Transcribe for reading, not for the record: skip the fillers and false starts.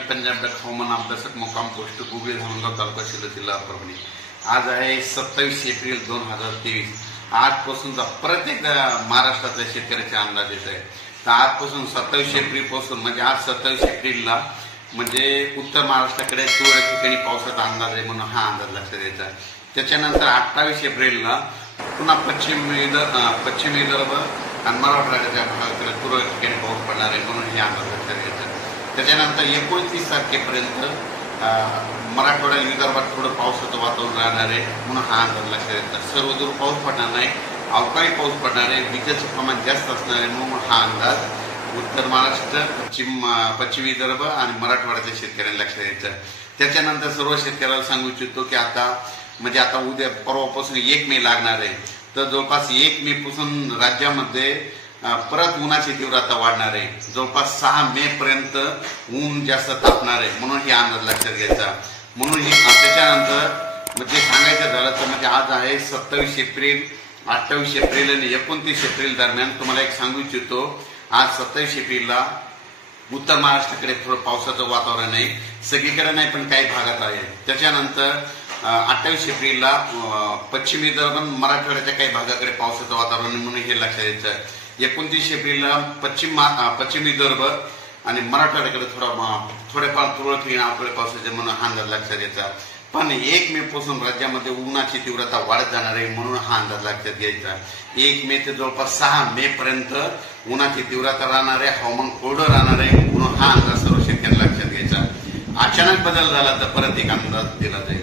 पंजाब हवामान अभ्यासक मुक्काम पोस्ट गुगळी धामणगाव तालुका शिल्लोड जिल्हा परभणी। आज आहे 27 एप्रिल 2023। आजपासूनचा प्रत्येक महाराष्ट्रातल्या शेतकऱ्याचा अंदाज येत आहे। तर आजपासून 27 एप्रिल पासून म्हणजे आज 27 एप्रिलला म्हणजे उत्तर महाराष्ट्राकडे तुरळक ठिकाणी पावसाचा अंदाज आहे म्हणून हा अंदाज लक्षात द्यायचा। त्याच्यानंतर 28 एप्रिलला पुन्हा पश्चिम विदर्भ आणि मराठवाड्याच्या भागाकडे तुरळक ठिकाणी पाऊस पडणार आहे म्हणून हे अंदाज लक्षात घ्यायचा। त्याच्यानंतर 29 तारखेपर्यंत मराठवाडा विदर्भात थोडं पावसाचं वातावरण राहणार आहे म्हणून हा अंदाज लक्षात येतो। सर्वदूर पाऊस पडणार नाही, अवकाळी पाऊस पडणार आहे, विजेचं प्रमाण जास्त असणार आहे म्हणून हा अंदाज उत्तर महाराष्ट्र, पश्चिम विदर्भ आणि मराठवाड्याच्या शेतकऱ्यांना लक्षात यायचं। त्याच्यानंतर सर्व शेतकऱ्याला सांगू इच्छितो की आता उद्या परवापासून 1 मे लागणार आहे। तर जवळपास 1 मे पासून राज्यामध्ये परत उन्हाची तीव्रता वाढणार आहे। जवळपास 6 मे पर्यंत ऊन जास्त तापणार आहे म्हणून ही अंदाज लक्षात घ्यायचा। म्हणून त्याच्यानंतर म्हणजे सांगायचं झालं तर म्हणजे आज आहे 27 एप्रिल, 28 एप्रिल आणि 29 एप्रिल दरम्यान तुम्हाला एक सांगू इच्छितो। आज 27 एप्रिलला उत्तर महाराष्ट्राकडे थोडं पावसाचं वातावरण आहे, सगळीकडे नाही पण काही भागात आहे। त्याच्यानंतर 28 एप्रिलला पश्चिम विदर्भ आणि मराठवाड्याच्या काही भागाकडे पावसाचं वातावरण म्हणून हे लक्षात यायचं। 29 एप्रिलला पश्चिम विदर्भ आणि मराठवाड्याकडे थोडेफार तुरळक अवकाळी पावसाचे म्हणून हा अंदाज लक्षात यायचा। पण 1 मे पासून राज्यामध्ये उन्हाची तीव्रता वाढत जाणार आहे म्हणून हा अंदाज लक्षात घ्यायचा। 1 मे ते जवळपास 6 मे पर्यंत उन्हाची तीव्रता राहणार आहे, हवामान कोरडं राहणार आहे म्हणून हा अंदाज सर्व शेतकऱ्यांना लक्षात घ्यायचा। अचानक बदल झाला तर परत एक अंदाज दिला जाईल।